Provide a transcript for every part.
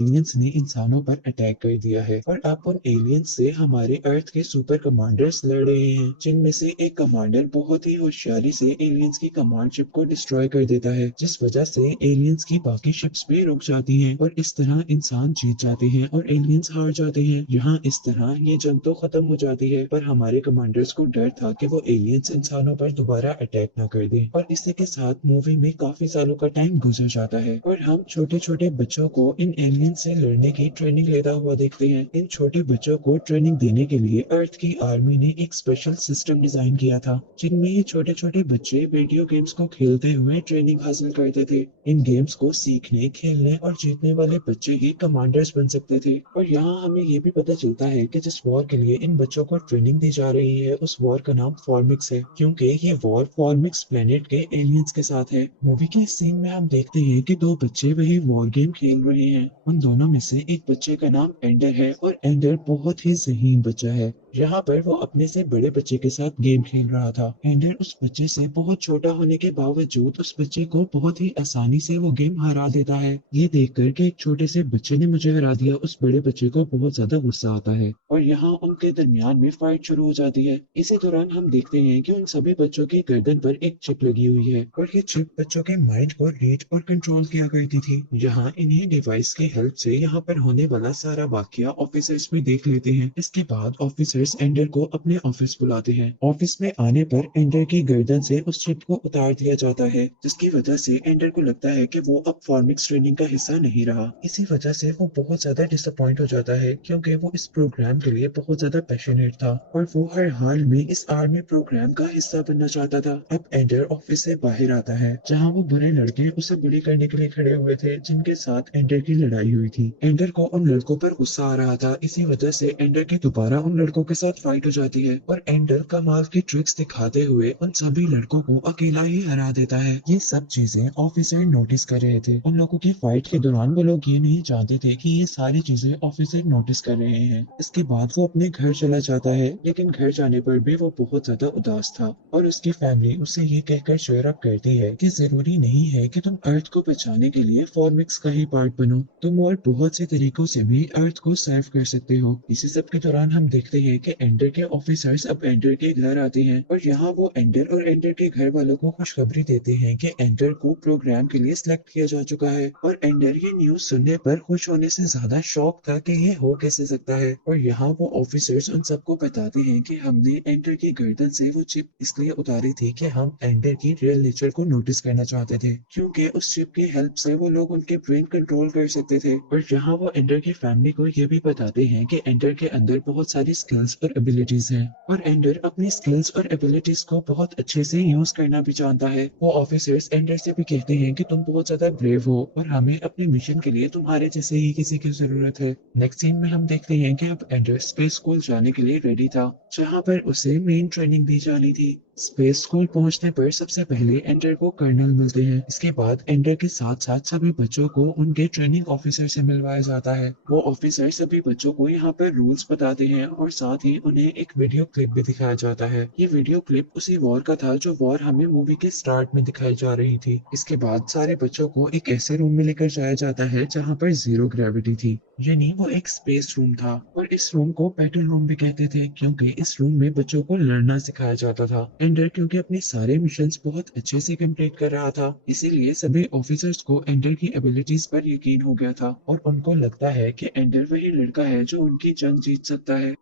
Aliens ने इंसानों पर अटैक कर दिया है और अब उन एलियंस से हमारे अर्थ के सुपर कमांडर्स लड़ रहे हैं, जिनमें से एक कमांडर बहुत ही होशियारी से एलियंस की कमांड शिप को डिस्ट्रॉय कर देता है, जिस वजह से एलियंस की बाकी शिप्स भी रुक जाती हैं और इस तरह इंसान जीत जाते हैं और एलियंस हार जाते हैं। यहाँ इस तरह ये जंग तो खत्म हो जाती है, पर हमारे कमांडर्स को डर था कि वो एलियंस इंसानों पर दोबारा अटैक न कर दें और इसी के साथ मूवी में काफी सालों का टाइम गुजर जाता है और हम छोटे छोटे बच्चों को इन एलियंस से लड़ने की ट्रेनिंग लेता हुआ देखते हैं। इन छोटे बच्चों को ट्रेनिंग देने के लिए अर्थ की आर्मी ने एक स्पेशल सिस्टम डिजाइन किया था, जिनमें ये छोटे छोटे बच्चे वीडियो गेम्स को खेलते हुए ट्रेनिंग हासिल करते थे। इन गेम्स को सीखने, खेलने और जीतने वाले बच्चे ही कमांडर्स बन सकते थे। और यहाँ हमें ये भी पता चलता है कि जिस वॉर के लिए इन बच्चों को ट्रेनिंग दी जा रही है, उस वॉर का नाम फॉर्मिक्स है, क्योंकि ये वॉर फॉर्मिक्स प्लेनेट के एलियंस के साथ है। मूवी के इस सीन में हम देखते हैं कि दो बच्चे वही वॉर गेम खेल रहे हैं। उन दोनों में से एक बच्चे का नाम एंडर है और एंडर बहुत ही ज़हीन बच्चा है। यहाँ पर वो अपने से बड़े बच्चे के साथ गेम खेल रहा था। एंडर उस बच्चे से बहुत छोटा होने के बावजूद उस बच्चे को बहुत ही आसानी से वो गेम हरा देता है। ये देखकर कि एक छोटे से बच्चे ने मुझे हरा दिया, उस बड़े बच्चे को बहुत ज्यादा गुस्सा आता है और यहाँ उनके दरमियान में फाइट शुरू हो जाती है। इसी दौरान हम देखते हैं कि उन सभी बच्चों की गर्दन पर एक चिप लगी हुई है और ये चिप बच्चों के माइंड को रीड और कंट्रोल किया करती थी। यहाँ इन्हीं डिवाइस की हेल्प से यहाँ पर होने वाला सारा वाकया ऑफिसर्स भी देख लेते हैं। इसके बाद ऑफिसर्स एंडर को अपने ऑफिस बुलाते हैं। ऑफिस में आने पर एंडर की गर्दन से उस चिप को उतार दिया जाता है, जिसकी वजह से एंडर को लगता है कि वो अब फॉर्मिक्स ट्रेनिंग का हिस्सा नहीं रहा। इसी वजह से वो बहुत ज्यादा डिसअपॉइंट हो जाता है, क्योंकि वो इस प्रोग्राम के लिए बहुत ज्यादा पैशनेट था और वो हर हाल में इस आर्मी प्रोग्राम का हिस्सा बनना चाहता था। अब एंडर ऑफिस से बाहर आता है, जहाँ वो बुरे लड़के उसे बुली करने के लिए खड़े हुए थे, जिनके साथ एंडर की लड़ाई हुई थी। एंडर को उन लड़कों पर गुस्सा आ रहा था, इसी वजह से एंडर की दोबारा उन लड़कों के साथ फाइट हो जाती है और एंडर कमाल की ट्रिक्स दिखाते हुए उन सभी लड़कों को अकेला ही हरा देता है। ये सब चीजें ऑफिसर नोटिस कर रहे थे। उन लोगों की फाइट के दौरान वो लोग ये नहीं जानते थे कि ये सारी चीजें ऑफिसर नोटिस कर रहे हैं। इसके बाद वो अपने घर चला जाता है, लेकिन घर जाने पर भी वो बहुत ज्यादा उदास था और उसकी फैमिली उसे ये कहकर cheer up करती है कि जरूरी नहीं है कि तुम अर्थ को बचाने के लिए फॉर्मिक्स का ही पार्ट बनो, तुम और बहुत से तरीकों से भी अर्थ को सर्व कर सकते हो। इसी सब के दौरान हम देखते हैं कि एंडर के ऑफिसर्स अब एंडर के घर आते हैं और यहाँ वो एंडर और एंडर के घर वालों को खुशखबरी देते हैं कि एंडर को प्रोग्राम के लिए सिलेक्ट किया जा चुका है। और एंडर ये न्यूज सुनने पर खुश होने से ज्यादा शौक था कि ये हो कैसे सकता है। और यहाँ वो ऑफिसर्स उन सबको बताते हैं कि हमने एंडर की गर्दन से वो चिप इसलिए उतारी थी कि हम एंडर की रियल नेचर को नोटिस करना चाहते थे, क्योंकि उस चिप की हेल्प से वो लोग उनके ब्रेन कंट्रोल कर सकते थे। और यहाँ वो एंडर की फैमिली को ये भी बताते हैं कि एंडर के अंदर बहुत सारी स्किल्स और एबिलिटीज हैं और एंडर अपनी स्किल्स और एबिलिटीज को बहुत अच्छे से यूज करना भी जानता है। वो ऑफिसर्स एंडर से भी कहते हैं कि तुम बहुत ज्यादा ब्रेव हो और हमें अपने मिशन के लिए तुम्हारे जैसे ही किसी की जरूरत है। नेक्स्ट सीन में हम देखते हैं कि अब एंडर स्पेस स्कूल जाने के लिए रेडी था, जहाँ पर उसे मेन ट्रेनिंग दी जानी थी। स्पेस स्कूल पहुंचने पर सबसे पहले एंडर को कर्नल मिलते हैं। इसके बाद एंडर के साथ साथ सभी बच्चों को उनके ट्रेनिंग ऑफिसर से मिलवाया जाता है। वो ऑफिसर सभी बच्चों को यहाँ पर रूल्स बताते हैं और साथ ही उन्हें एक वीडियो क्लिप भी दिखाया जाता है। ये वीडियो क्लिप उसी वॉर का था जो वॉर हमें मूवी के स्टार्ट में दिखाई जा रही थी। इसके बाद सारे बच्चों को एक ऐसे रूम में लेकर जाया जाता है जहाँ पर जीरो ग्रेविटी थी, यानी वो एक स्पेस रूम था। और इस रूम को बैटल रूम भी कहते थे, क्योंकि इस रूम में बच्चों को लड़ना सिखाया जाता था। एंडर क्योंकि अपने सारे मिशंस बहुत अच्छे से कंप्लीट कर रहा था, इसीलिए सभी ऑफिसर्स को एंडर की एबिलिटीज पर यकीन हो गया था और उनको लगता है कि एंडर वही लड़का है जो उनकी जंग जीत सकता है।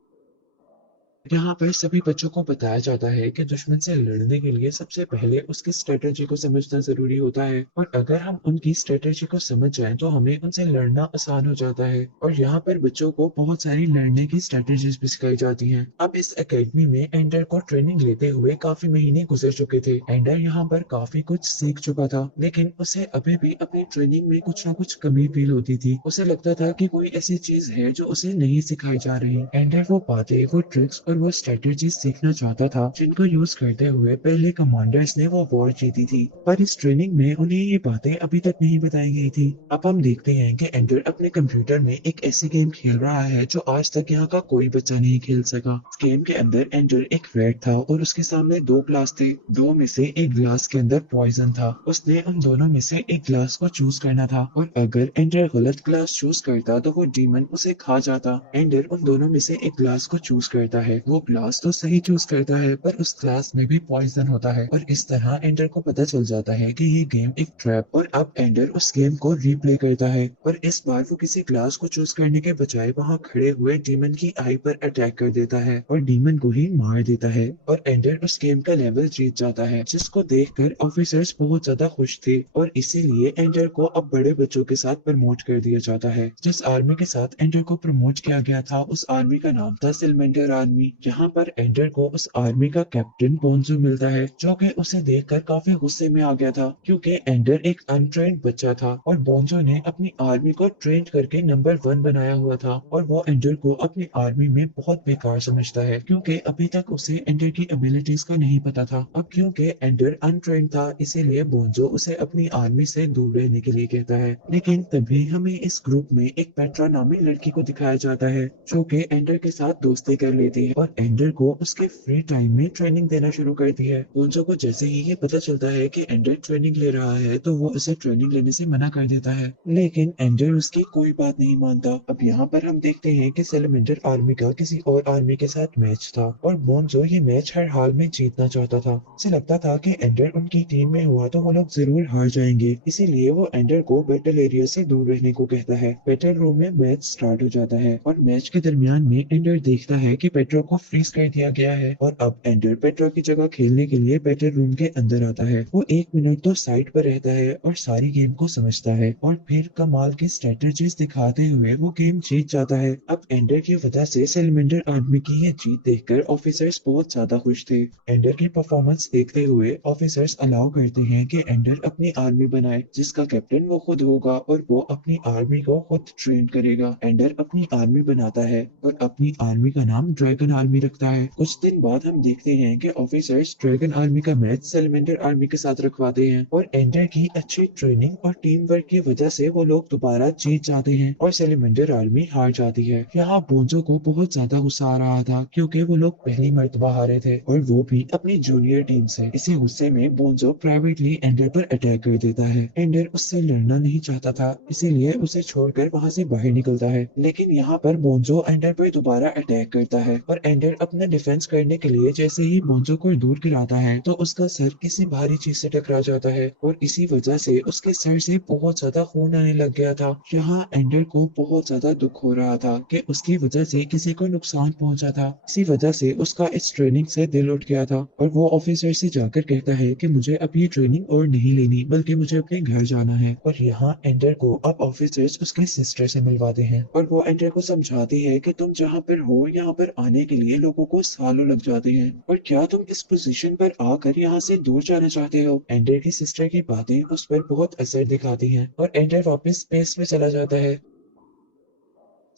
यहाँ पर सभी बच्चों को बताया जाता है कि दुश्मन से लड़ने के लिए सबसे पहले उसकी स्ट्रेटेजी को समझना जरूरी होता है और अगर हम उनकी स्ट्रेटेजी को समझ जाएं तो हमें उनसे लड़ना आसान हो जाता है। और यहाँ पर बच्चों को बहुत सारी लड़ने की स्ट्रेटेजीज भी सिखाई जाती हैं। अब इस एकेडमी में एंडर को ट्रेनिंग लेते हुए काफी महीने गुजर चुके थे। एंडर यहाँ पर काफी कुछ सीख चुका था, लेकिन उसे अभी भी अपनी ट्रेनिंग में कुछ ना कुछ कमी फील होती थी। उसे लगता था कि कोई ऐसी चीज है जो उसे नहीं सिखाई जा रही। एंडर वो बातें, वो ट्रिक्स और वो स्ट्रेटेजी सीखना चाहता था जिनको यूज करते हुए पहले कमांडर्स ने वो वॉर जीती थी। पर इस ट्रेनिंग में उन्हें ये बातें अभी तक नहीं बताई गई थी। अब हम देखते हैं कि एंडर अपने कंप्यूटर में एक ऐसी गेम खेल रहा है जो आज तक यहाँ का कोई बच्चा नहीं खेल सका। इस गेम के अंदर एंडर एक रेड था और उसके सामने दो ग्लास थे। दो में से एक ग्लास के अंदर पॉइजन था। उसने उन दोनों में से एक ग्लास को चूज करना था और अगर एंडर गलत ग्लास चूज करता तो वो डीमन उसे खा जाता। एंडर उन दोनों में से एक ग्लास को चूज करता है। वो ग्लास तो सही चूज करता है पर उस ग्लास में भी पॉइजन होता है और इस तरह एंडर को पता चल जाता है कि ये गेम एक ट्रैप। और अब एंडर उस गेम को रिप्ले करता है और इस बार वो किसी ग्लास को चूज करने के बजाय वहां खड़े हुए डीमन की आई पर अटैक कर देता है और डीमन को ही मार देता है और एंडर उस गेम का लेवल जीत जाता है, जिसको देखकर ऑफिसर्स बहुत ज्यादा खुश थे और इसीलिए एंडर को अब बड़े बच्चों के साथ प्रमोट कर दिया जाता है। जिस आर्मी के साथ एंडर को प्रमोट किया गया था उस आर्मी का नाम था सिलमेंडर आर्मी। यहाँ पर एंडर को उस आर्मी का कैप्टन बोंजो मिलता है जो कि उसे देखकर काफी गुस्से में आ गया था क्योंकि एंडर एक अनट्रेन्ड बच्चा था और बोंजो ने अपनी आर्मी को ट्रेन करके नंबर 1 बनाया हुआ था और वो एंडर को अपनी आर्मी में बहुत बेकार समझता है क्योंकि अभी तक उसे एंडर की एबिलिटीज का नहीं पता था। अब क्योंकि एंडर अनट्रेन्ड था इसीलिए बोंजो उसे अपनी आर्मी से दूर रहने के लिए कहता है। लेकिन तभी हमें इस ग्रुप में एक पेट्रा नामी लड़की को दिखाया जाता है जो कि एंडर के साथ दोस्ती कर लेती है और एंडर को उसके फ्री टाइम में ट्रेनिंग देना शुरू करती है। बोंजो को जैसे ही ये पता चलता है कि एंडर ट्रेनिंग ले रहा है तो वो उसे ट्रेनिंग लेने से मना कर देता है, लेकिन एंडर उसकी कोई बात नहीं मानता। अब यहाँ पर हम देखते हैं कि सेलेमेंडर आर्मी का किसी और आर्मी के साथ मैच था और बोंजो ये मैच हर हाल में जीतना चाहता था। उसे लगता था कि एंडर उनकी टीम में हुआ तो वो लोग जरूर हार जाएंगे, इसीलिए वो एंडर को बैटल एरिया से दूर रहने को कहता है। बैटल रूम में मैच स्टार्ट हो जाता है और मैच के दरमियान में एंडर देखता है कि पेट्रो को फ्रीज कर दिया गया है और अब एंडर पेट्रो की जगह खेलने के लिए बैटल रूम के अंदर आता है। वो 1 मिनट तो साइड पर रहता है और सारी गेम को समझता है और फिर कमाल की स्ट्रेटेजीज दिखाते हुए वो गेम जीत जाता है। अब एंडर की वजह से सेलमेंडर आर्मी की ये जीत देखकर ऑफिसर्स बहुत ज्यादा खुश थे। एंडर की परफॉर्मेंस देखते हुए ऑफिसर्स अलाउ करते हैं कि एंडर अपनी आर्मी बनाए जिसका कैप्टन वो खुद होगा और वो अपनी आर्मी को खुद ट्रेन करेगा। एंडर अपनी आर्मी बनाता है और अपनी आर्मी का नाम ड्रैगन आर्मी रखता है। कुछ दिन बाद हम देखते हैं कि ऑफिसर्स ड्रैगन आर्मी का मैच सेलमेंडर आर्मी के साथ रखवाते हैं और एंडर की अच्छी ट्रेनिंग और टीम वर्क की वजह से वो लोग दोबारा जीत जाते हैं और सेलमेंडर आर्मी हार जाती है। यहाँ बोंजो को बहुत ज्यादा गुस्सा आ रहा था क्योंकि वो लोग पहली मर्तबा हारे थे और वो भी अपनी जूनियर टीम से। इसी गुस्से में बोंजो प्राइवेटली एंडर पर अटैक कर देता है। एंडर उससे लड़ना नहीं चाहता था इसीलिए उसे छोड़कर वहां से बाहर निकलता है, लेकिन यहाँ पर बोंजो एंडर पर दोबारा अटैक करता है और एंडर अपना डिफेंस करने के लिए जैसे ही बोंजो को दूर गिराता है तो उसका सर किसी भारी चीज से टकरा जाता है और इसी वजह से उसके सर से बहुत ज्यादा खून आने लग गया था। यहाँ एंडर को बहुत ज्यादा दुख हो रहा था कि उसकी वजह से किसी को नुकसान पहुंचा था। इसी वजह से उसका इस ट्रेनिंग से दिल उठ गया था और वो ऑफिसर से जाकर कहता है कि मुझे अब ये ट्रेनिंग और नहीं लेनी बल्कि मुझे अपने घर जाना है। और यहाँ एंडर को अब ऑफिसर्स उसके सिस्टर से मिलवाते हैं और वो एंडर को समझाती है कि तुम जहाँ पर हो यहाँ पर आने के लिए लोगों को सालों लग जाते हैं और क्या तुम इस पोजीशन पर आकर यहाँ से दूर जाना चाहते हो। एंडर की सिस्टर की बातें उस पर बहुत असर दिखाती हैं और एंडर वापस स्पेस में चला जाता है।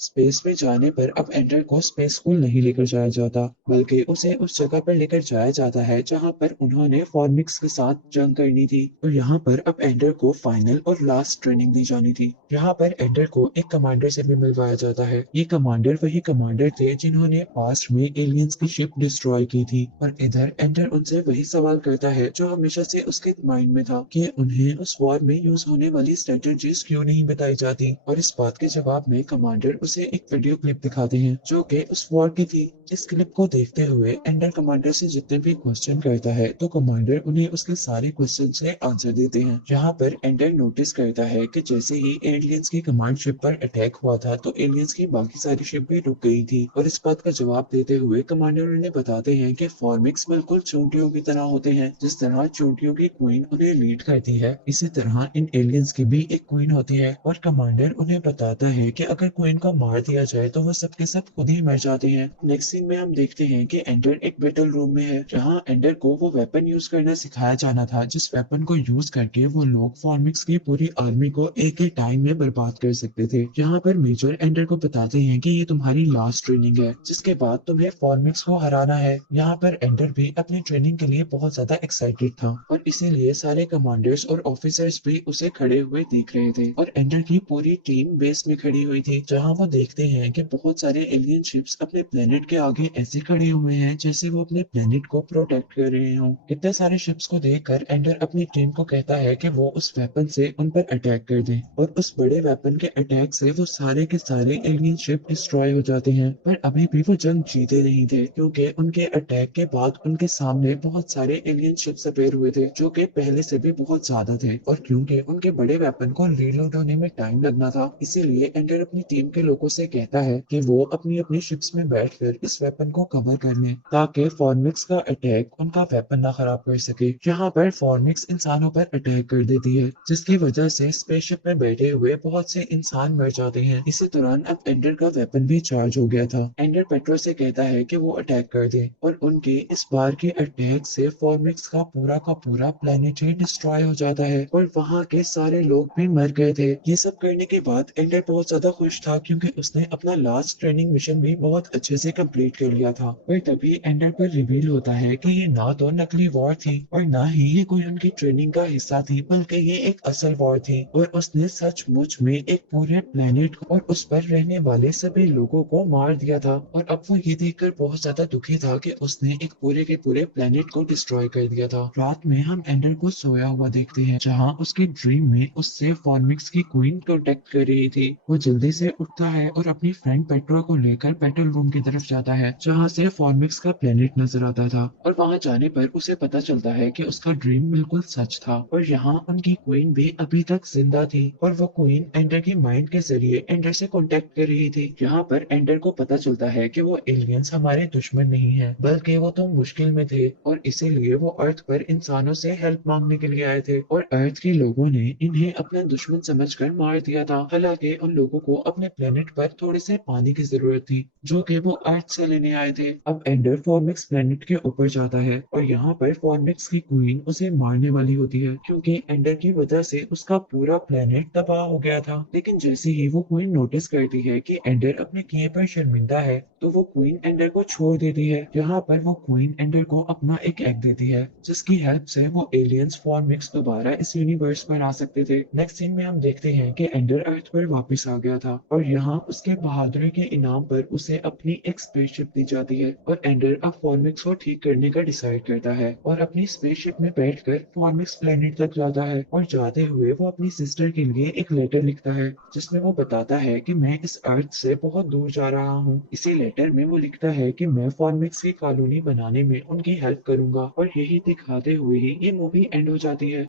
स्पेस में जाने पर अब एंडर को स्पेस स्कूल नहीं लेकर जाया जाता बल्कि उसे उस जगह पर लेकर जाया जाता है जहां पर उन्होंने फॉर्मिक्स के साथ जंग करनी थी और यहाँ पर अब एंडर को फाइनल और लास्ट ट्रेनिंग दी जानी थी। यहाँ पर एंडर को एक कमांडर से भी मिलवाया जाता है। ये कमांडर वही कमांडर थे जिन्होंने पास्ट में एलियंस की शिप डिस्ट्रॉय की थी और इधर एंडर उनसे वही सवाल करता है जो हमेशा से उसके माइंड में था कि उन्हें उस वॉर में यूज होने वाली स्ट्रेटेजीज क्यों नहीं बताई जाती। और इस बात के जवाब में कमांडर उसे एक वीडियो क्लिप दिखाते हैं जो कि उस वॉर की थी। इस क्लिप को देखते हुए एंडर कमांडर से जितने भी क्वेश्चन करता है तो कमांडर उन्हें उसके सारे क्वेश्चन से आंसर देते हैं। यहाँ पर एंडर नोटिस करता है कि जैसे ही एलियंस की कमांड शिप पर अटैक हुआ था तो एलियंस की बाकी सारी शिप भी रुक गई थी और इस बात का जवाब देते हुए कमांडर उन्हें बताते हैं कि फॉर्मिक्स बिल्कुल चूंटियों की तरह होते हैं। जिस तरह चूंटियों की क्वीन उन्हें लीड करती है इसी तरह इन एलियंस की भी एक क्वीन होती है और कमांडर उन्हें बताता है कि अगर क्वीन को मार दिया जाए तो वो सब के सब खुद ही मर जाते हैं। नेक्स्ट सीन में हम देखते हैं कि एंडर एक बैटल रूम में है, जहाँ एंडर को वो वेपन यूज करना सिखाया जाना था, जिस वेपन को यूज करके वो लोग फॉर्मिक्स की पूरी आर्मी को एक ही टाइम में बर्बाद कर सकते थे। यहाँ पर मेजर एंडर को बताते हैं कि ये तुम्हारी लास्ट ट्रेनिंग है, जिसके बाद तुम्हें फॉर्मिक्स को हराना है। यहाँ पर एंडर भी अपनी ट्रेनिंग के लिए बहुत ज्यादा एक्साइटेड था और इसीलिए सारे कमांडर्स और ऑफिसर्स भी उसे खड़े हुए देख रहे थे और एंडर की पूरी टीम बेस में खड़ी हुई थी, जहाँ वो देखते हैं कि बहुत सारे एलियन शिप्स अपने प्लेनेट के आगे ऐसे खड़े हुए हैं जैसे वो अपने प्लेनेट को प्रोटेक्ट कर रहे हों। इतने सारे शिप्स को देखकर एंडर अपनी टीम को कहता है कि वो उस वेपन से उन पर अटैक कर दे और उस बड़े वेपन के अटैक से वो सारे के सारे एलियन शिप डिस्ट्रॉय हो जाते हैं। पर अभी भी वो जंग जीते नहीं थे, क्योंकि उनके अटैक के बाद उनके सामने बहुत सारे एलियन शिप्स अपेयर हुए थे, जो कि पहले से भी बहुत ज्यादा थे। और क्योंकि उनके बड़े वेपन को रीलोड होने में टाइम लगना था, इसीलिए एंडर अपनी टीम के लोगों से कहता है कि वो अपनी अपनी शिप्स में बैठकर इस वेपन को कवर कर लें, ताकि फॉर्मिक्स का अटैक उनका वेपन ना खराब कर सके। यहाँ पर फॉर्मिक्स इंसानों पर अटैक कर देती है, जिसकी वजह से स्पेसशिप में बैठे हुए बहुत से इंसान मर जाते हैं। इसी दौरान अब एंडर का वेपन भी चार्ज हो गया था। एंडर पेट्रो से कहता है कि वो अटैक कर दे और उनके इस बार के अटैक से फॉर्मिक्स का पूरा प्लेनेट ही डिस्ट्रॉय हो जाता है और वहाँ के सारे लोग भी मर गए थे। ये सब करने के बाद एंडर बहुत ज्यादा खुश था, क्योंकि उसने अपना लास्ट ट्रेनिंग मिशन भी बहुत अच्छे से कंप्लीट कर लिया था। पर तभी एंडर पर रिवील होता है कि ये ना तो नकली वॉर थी और ना ही ये कोई उनकी ट्रेनिंग का हिस्सा थी, बल्कि ये एक असल वॉर थी और उसने सचमुच में एक पूरे प्लेनेट और उस पर रहने वाले सभी लोगों को मार दिया था। और अब वो ये देखकर बहुत ज्यादा दुखी था कि उसने एक पूरे के पूरे प्लेनेट को डिस्ट्रॉय कर दिया था। रात में हम एंडर को सोया हुआ देखते हैं, जहाँ उसके ड्रीम में उससे फॉर्मिक्स की क्वीन कांटेक्ट कर रही थी। वो जल्दी से उठता है और अपनी फ्रेंड पेट्रो को लेकर बैटल रूम की तरफ जाता है, जहाँ से फॉर्मिक्स का प्लेनेट नजर आता था। और वहां जाने पर उसे पता चलता है कि उसका ड्रीम बिल्कुल सच था और यहाँ उनकी क्वीन भी अभी तक जिंदा थी और वो क्वीन एंडर की माइंड के जरिए एंडर से कांटेक्ट कर रही थी। यहाँ पर एंडर को पता चलता है कि वो एलियंस हमारे दुश्मन नहीं है, बल्कि वो तो मुश्किल में थे और इसीलिए वो अर्थ पर इंसानों से हेल्प मांगने के लिए आए थे और अर्थ के लोगों ने इन्हें अपना दुश्मन समझकर मार दिया था। हालांकि उन लोगों को अपने प्लेनेट पर थोड़े से पानी की जरूरत थी, जो कि वो अर्थ से लेने आए थे। अब एंडर फॉर्मिक्स प्लेनेट के ऊपर जाता है और यहाँ पर फॉर्मिक्स की क्वीन उसे मारने वाली होती है, क्योंकि एंडर की वजह से उसका पूरा प्लेनेट तबाह हो गया था। लेकिन जैसे ही वो क्वीन नोटिस करती है कि एंडर अपने किए पर शर्मिंदा है, तो वो क्वीन एंडर को छोड़ देती है। यहाँ पर वो क्वीन एंडर को अपना एक एग देती है, जिसकी हेल्प से वो एलियंस फॉर्मिक्स दोबारा इस यूनिवर्स पर आ सकते थे। नेक्स्ट सीन में हम देखते हैं कि एंडर अर्थ पर वापस आ गया था और यहाँ उसके बहादुरी के इनाम पर उसे अपनी एक स्पेसशिप दी जाती है और एंडर अब फॉर्मिक्स को ठीक करने का डिसाइड करता है और अपनी स्पेसशिप में बैठकर फॉर्मिक्स प्लेनेट तक जाता है और जाते हुए वो अपनी सिस्टर के लिए एक लेटर लिखता है, जिसमें वो बताता है कि मैं इस अर्थ से बहुत दूर जा रहा हूँ। इसी लेटर में वो लिखता है कि मैं फॉर्मिक्स की कॉलोनी बनाने में उनकी हेल्प करूंगा और यही दिखाते हुए ही ये मूवी एंड हो जाती है।